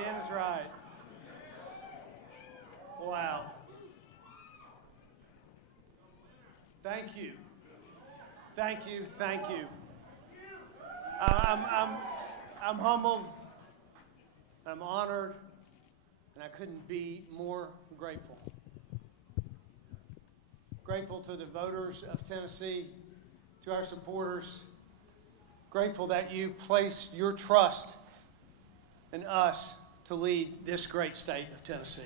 Amen is right. Wow. Thank you. Thank you. Thank you. I'm humbled. I'm honored, and I couldn't be more grateful. Grateful to the voters of Tennessee, to our supporters. Grateful that you placed your trust in us to lead this great state of Tennessee.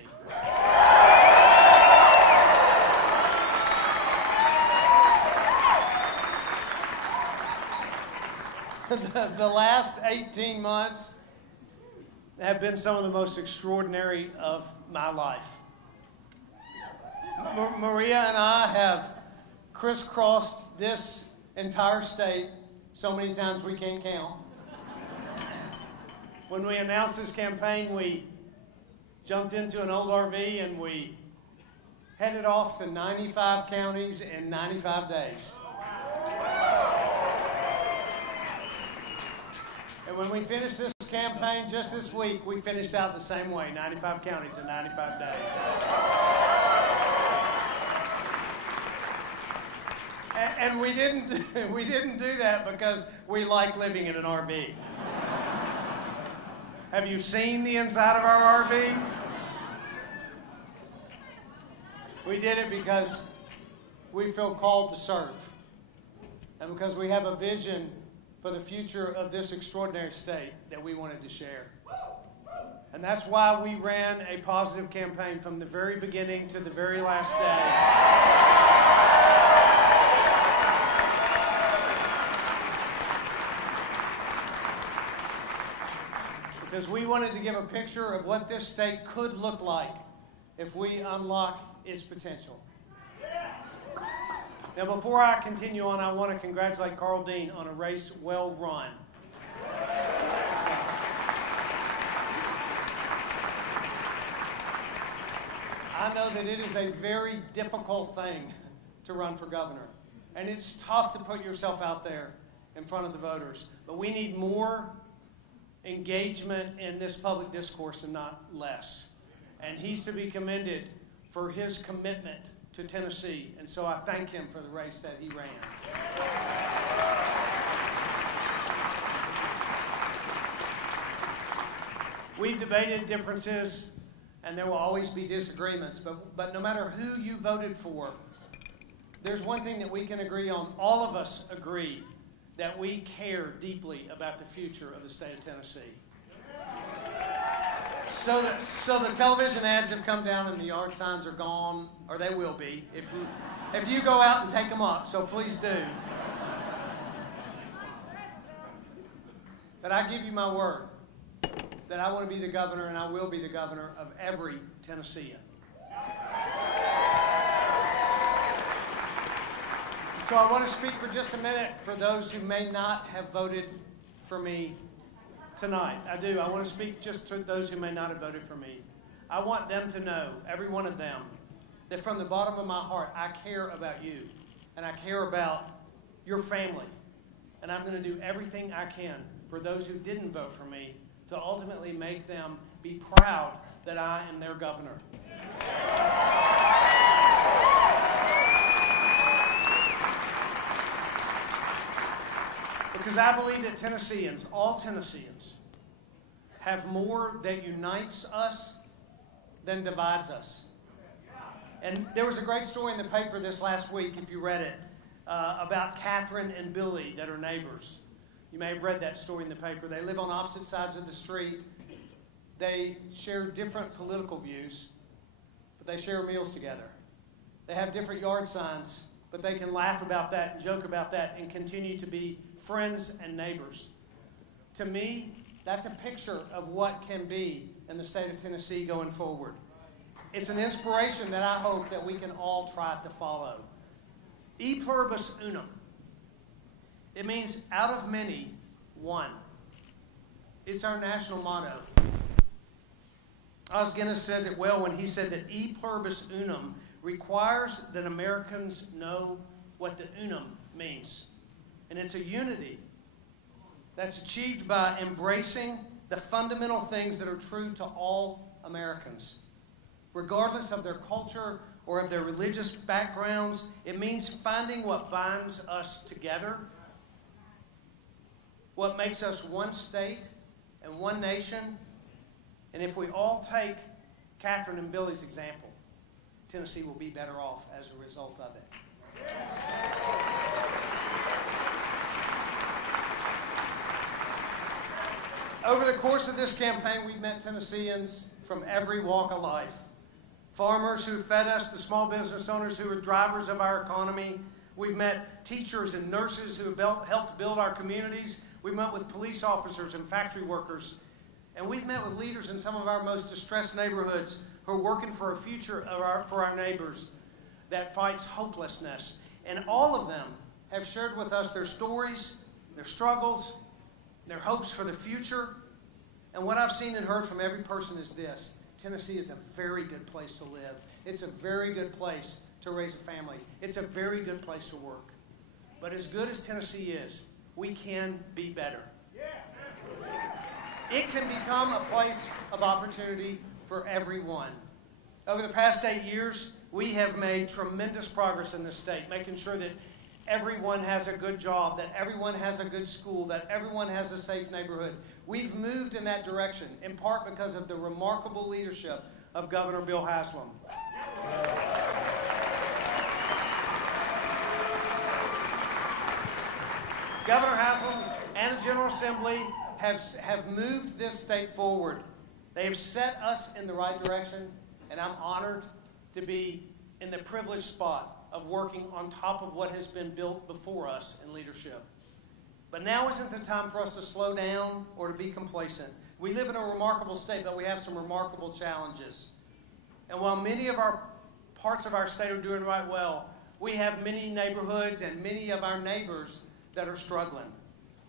The last 18 months have been some of the most extraordinary of my life. Maria and I have crisscrossed this entire state so many times we can't count. When we announced this campaign, we jumped into an old RV and we headed off to 95 counties in 95 days. And when we finished this campaign just this week, we finished out the same way, 95 counties in 95 days. And we didn't do that because we like living in an RV. Have you seen the inside of our RV? We did it because we feel called to serve. And because we have a vision for the future of this extraordinary state that we wanted to share. And that's why we ran a positive campaign from the very beginning to the very last day. Because we wanted to give a picture of what this state could look like if we unlock its potential. Now, before I continue on, I want to congratulate Carl Dean on a race well run. I know that it is a very difficult thing to run for governor, and it's tough to put yourself out there in front of the voters. But we need more engagement in this public discourse and not less. And he's to be commended for his commitment to Tennessee, and so I thank him for the race that he ran. We've debated differences, and there will always be disagreements, but no matter who you voted for, there's one thing that we can agree on. All of us agree that we care deeply about the future of the state of Tennessee. So the television ads have come down and the yard signs are gone, or they will be, if you go out and take them up, so please do. But I give you my word that I want to be the governor, and I will be the governor of every Tennessean. So I want to speak for just a minute for those who may not have voted for me tonight. I do. I want to speak just to those who may not have voted for me. I want them to know, every one of them, that from the bottom of my heart, I care about you, and I care about your family. And I'm going to do everything I can for those who didn't vote for me to ultimately make them be proud that I am their governor. Because I believe that Tennesseans, all Tennesseans, have more that unites us than divides us. And there was a great story in the paper this last week, if you read it, about Catherine and Billy that are neighbors. You may have read that story in the paper. They live on opposite sides of the street. They share different political views, but they share meals together. They have different yard signs, but they can laugh about that and joke about that and continue to be friends and neighbors. To me, that's a picture of what can be in the state of Tennessee going forward. It's an inspiration that I hope that we can all try to follow. E pluribus unum. It means out of many, one. It's our national motto. Os Guinness says it well when he said that e pluribus unum requires that Americans know what the unum means. And it's a unity that's achieved by embracing the fundamental things that are true to all Americans, regardless of their culture or of their religious backgrounds. It means finding what binds us together, what makes us one state and one nation. And if we all take Catherine and Billy's example, Tennessee will be better off as a result of it. Over the course of this campaign, we've met Tennesseans from every walk of life. Farmers who fed us, the small business owners who are drivers of our economy. We've met teachers and nurses who have helped build our communities. We've met with police officers and factory workers. And we've met with leaders in some of our most distressed neighborhoods who are working for a future for our neighbors that fights hopelessness. And all of them have shared with us their stories, their struggles, their hopes for the future. And what I've seen and heard from every person is this: Tennessee is a very good place to live. It's a very good place to raise a family. It's a very good place to work. But as good as Tennessee is, we can be better. It can become a place of opportunity for everyone. Over the past 8 years, we have made tremendous progress in this state, making sure that everyone has a good job, that everyone has a good school, that everyone has a safe neighborhood. We've moved in that direction, in part because of the remarkable leadership of Governor Bill Haslam. Governor Haslam and the General Assembly have moved this state forward. They have set us in the right direction, and I'm honored to be in the privileged spot of working on top of what has been built before us in leadership. But now isn't the time for us to slow down or to be complacent. We live in a remarkable state, but we have some remarkable challenges. And while many of our parts of our state are doing right well, we have many neighborhoods and many of our neighbors that are struggling.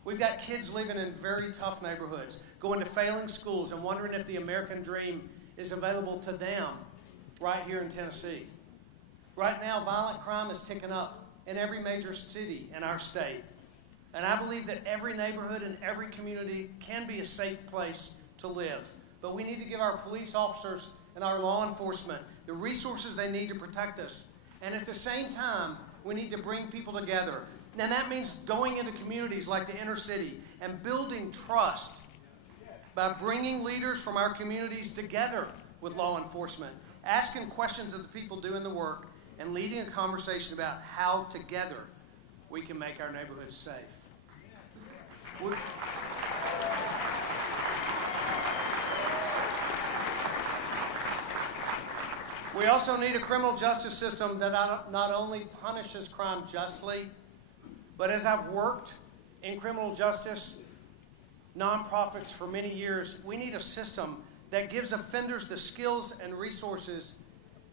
We've got kids living in very tough neighborhoods, going to failing schools and wondering if the American dream is available to them right here in Tennessee. Right now, violent crime is ticking up in every major city in our state. And I believe that every neighborhood and every community can be a safe place to live. But we need to give our police officers and our law enforcement the resources they need to protect us. And at the same time, we need to bring people together. Now that means going into communities like the inner city and building trust by bringing leaders from our communities together with law enforcement, asking questions of the people doing the work, and leading a conversation about how together we can make our neighborhoods safe. We also need a criminal justice system that not only punishes crime justly, but as I've worked in criminal justice nonprofits for many years, we need a system that gives offenders the skills and resources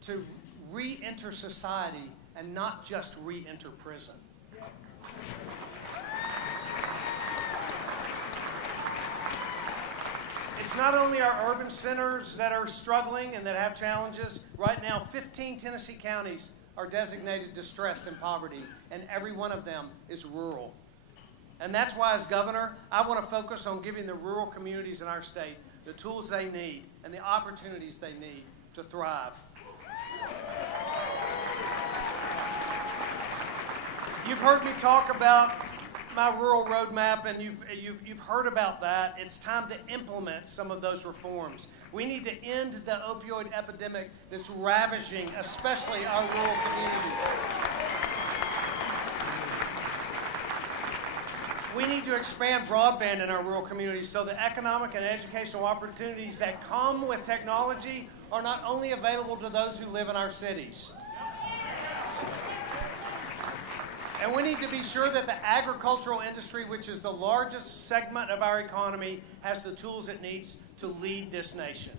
to re-enter society and not just re-enter prison. It's not only our urban centers that are struggling and that have challenges. Right now, 15 Tennessee counties are designated distressed and poverty, and every one of them is rural. And that's why, as governor, I want to focus on giving the rural communities in our state the tools they need and the opportunities they need to thrive. You've heard me talk about my rural roadmap, and you've heard about that. It's time to implement some of those reforms. We need to end the opioid epidemic that's ravaging, especially our rural communities. We need to expand broadband in our rural communities so the economic and educational opportunities that come with technology are not only available to those who live in our cities. And we need to be sure that the agricultural industry, which is the largest segment of our economy, has the tools it needs to lead this nation.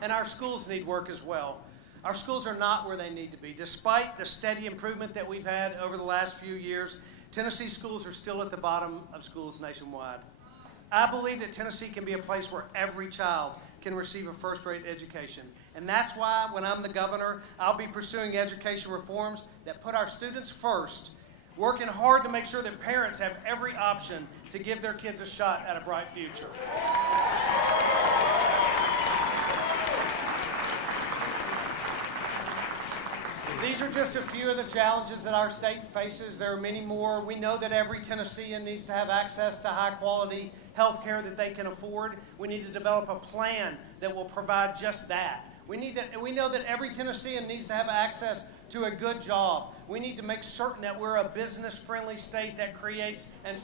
And our schools need work as well. Our schools are not where they need to be. Despite the steady improvement that we've had over the last few years, Tennessee schools are still at the bottom of schools nationwide. I believe that Tennessee can be a place where every child can receive a first-rate education. And that's why, when I'm the governor, I'll be pursuing education reforms that put our students first working hard to make sure that parents have every option to give their kids a shot at a bright future. These are just a few of the challenges that our state faces. There are many more. We know that every Tennessean needs to have access to high-quality health care that they can afford. We need to develop a plan that will provide just that. We know that every Tennessean needs to have access to a good job. We need to make certain that we're a business-friendly state that creates and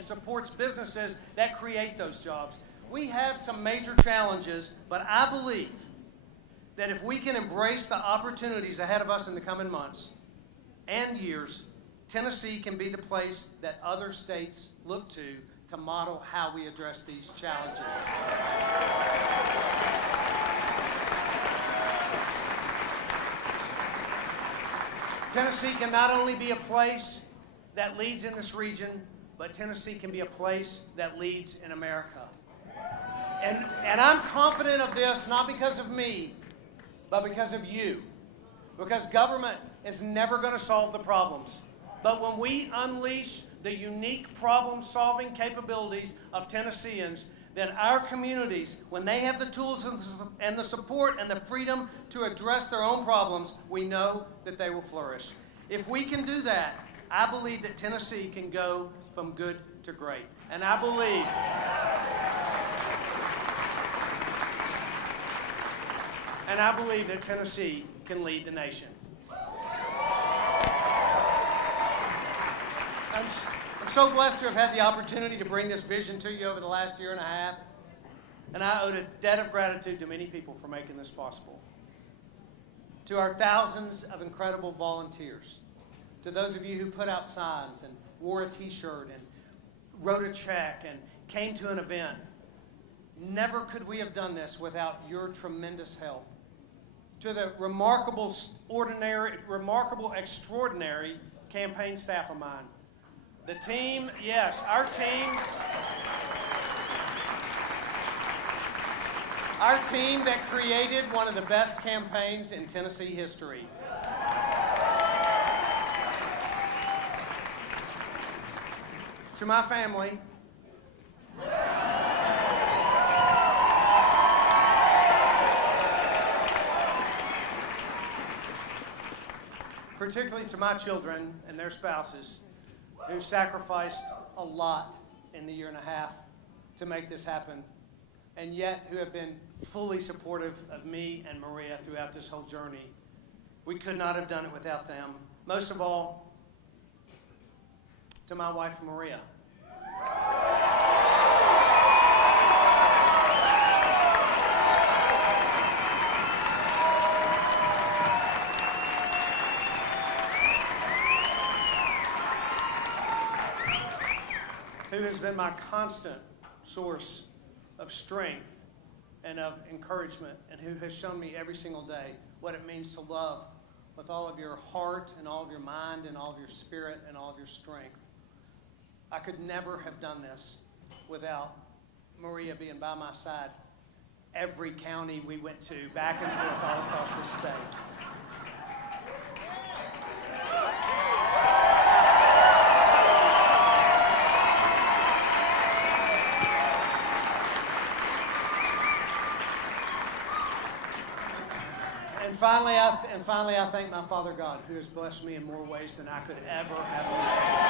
supports businesses that create those jobs. We have some major challenges, but I believe that if we can embrace the opportunities ahead of us in the coming months and years, Tennessee can be the place that other states look to model how we address these challenges. Tennessee can not only be a place that leads in this region, but Tennessee can be a place that leads in America. And I'm confident of this, not because of me, but because of you. Because government is never going to solve the problems. But when we unleash the unique problem-solving capabilities of Tennesseans, then our communities, when they have the tools and the support and the freedom to address their own problems, we know that they will flourish. If we can do that, I believe that Tennessee can go from good to great. And I believe that Tennessee can lead the nation. I'm so blessed to have had the opportunity to bring this vision to you over the last year and a half. And I owe a debt of gratitude to many people for making this possible. To our thousands of incredible volunteers. To those of you who put out signs and wore a t-shirt and wrote a check and came to an event. Never could we have done this without your tremendous help. To the remarkable, extraordinary campaign staff of mine. The team, yes, our team that created one of the best campaigns in Tennessee history. To my family, particularly to my children and their spouses, who sacrificed a lot in the year and a half to make this happen, and yet who have been fully supportive of me and Maria throughout this whole journey. We could not have done it without them. Most of all, to my wife, Maria. Who has been my constant source of strength and of encouragement, and who has shown me every single day what it means to love with all of your heart and all of your mind and all of your spirit and all of your strength. I could never have done this without Maria being by my side every county we went to, back and forth all across this state. And finally, I thank my Father God, who has blessed me in more ways than I could ever have imagined.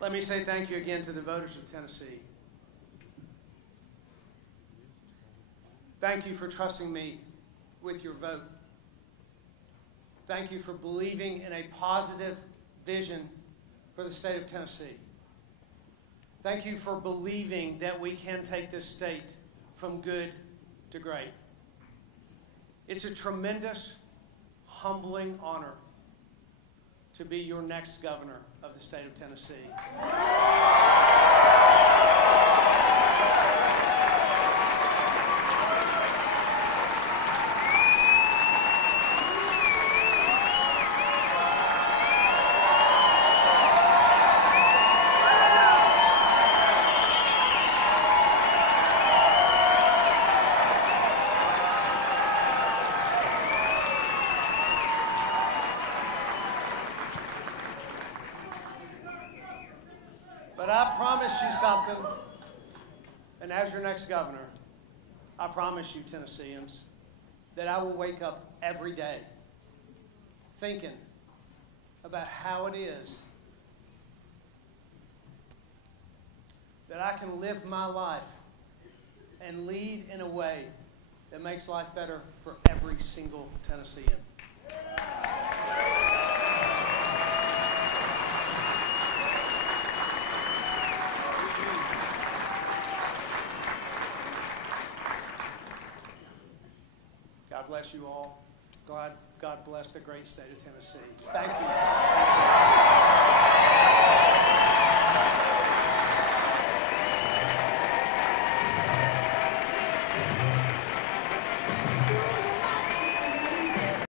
Let me say thank you again to the voters of Tennessee. Thank you for trusting me with your vote. Thank you for believing in a positive vision for the state of Tennessee. Thank you for believing that we can take this state from good to great. It's a tremendous, humbling honor to be your next governor of the state of Tennessee. promise you something. And as your next governor, I promise you, Tennesseans, that I will wake up every day thinking about how it is that I can live my life and lead in a way that makes life better for every single Tennessean. God bless you all. God bless the great state of Tennessee. Thank you.